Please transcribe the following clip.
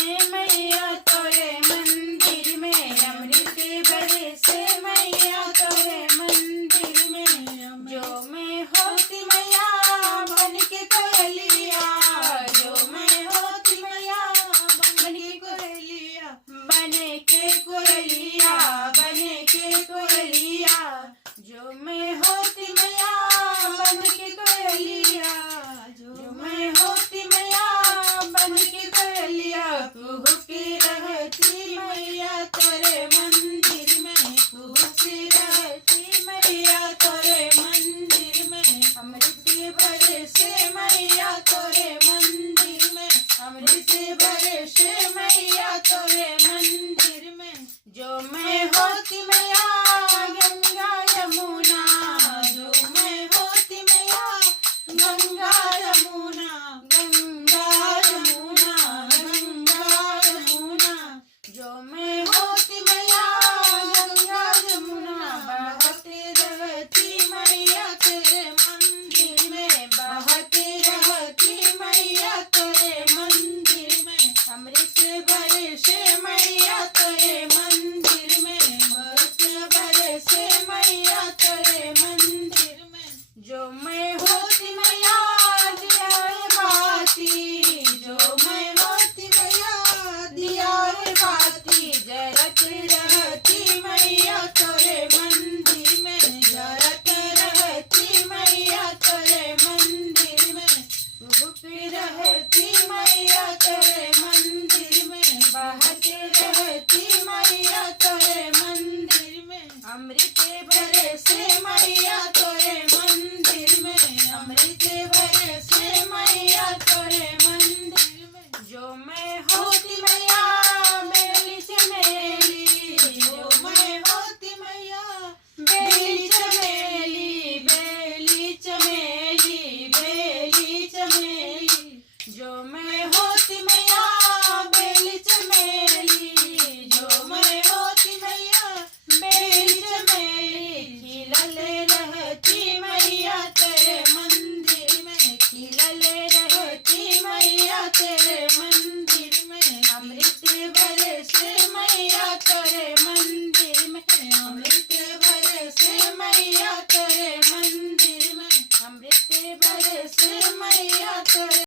मैया तोरे मंदिर में अमृत बरसे मैया तोरे मंदिर में। जो मैं होती मैया बन के कोयलिया, जो मैं होती मैया बन के कोयलिया, बने के कोयलिया, बने के कोयलिया। जो मैं होती मैया बन के कोयलिया, जो मैं होती मैया बन के कोयलिया। कुहकी रहती मैया तोरे मंदिर में, कुहकी रहती मैया तोरे मंदिर में। अमृत बरसे मैया तोरे मंदिर में, अमृत बरसे मैया तोरे मंदिर में। जो मैं होती मैया गंगा यमुना, जो मैं होती मैया गंगा यमुना, गंगा यमुना, गंगा यमुना। जो मैं होती मैया गंगा यमुना, बहती रहती मैया तेरे मंदिर में, बहती रहती मैया तेरे मंदिर में। अमृत बरसे मैया तेरे मंदिर में, अमृत बरसे मैया तेरे मंदिर में। जो मैं होती मैया दिया बाती, जो मैं होती मैया दिया बाती, जलती रहती मैया तो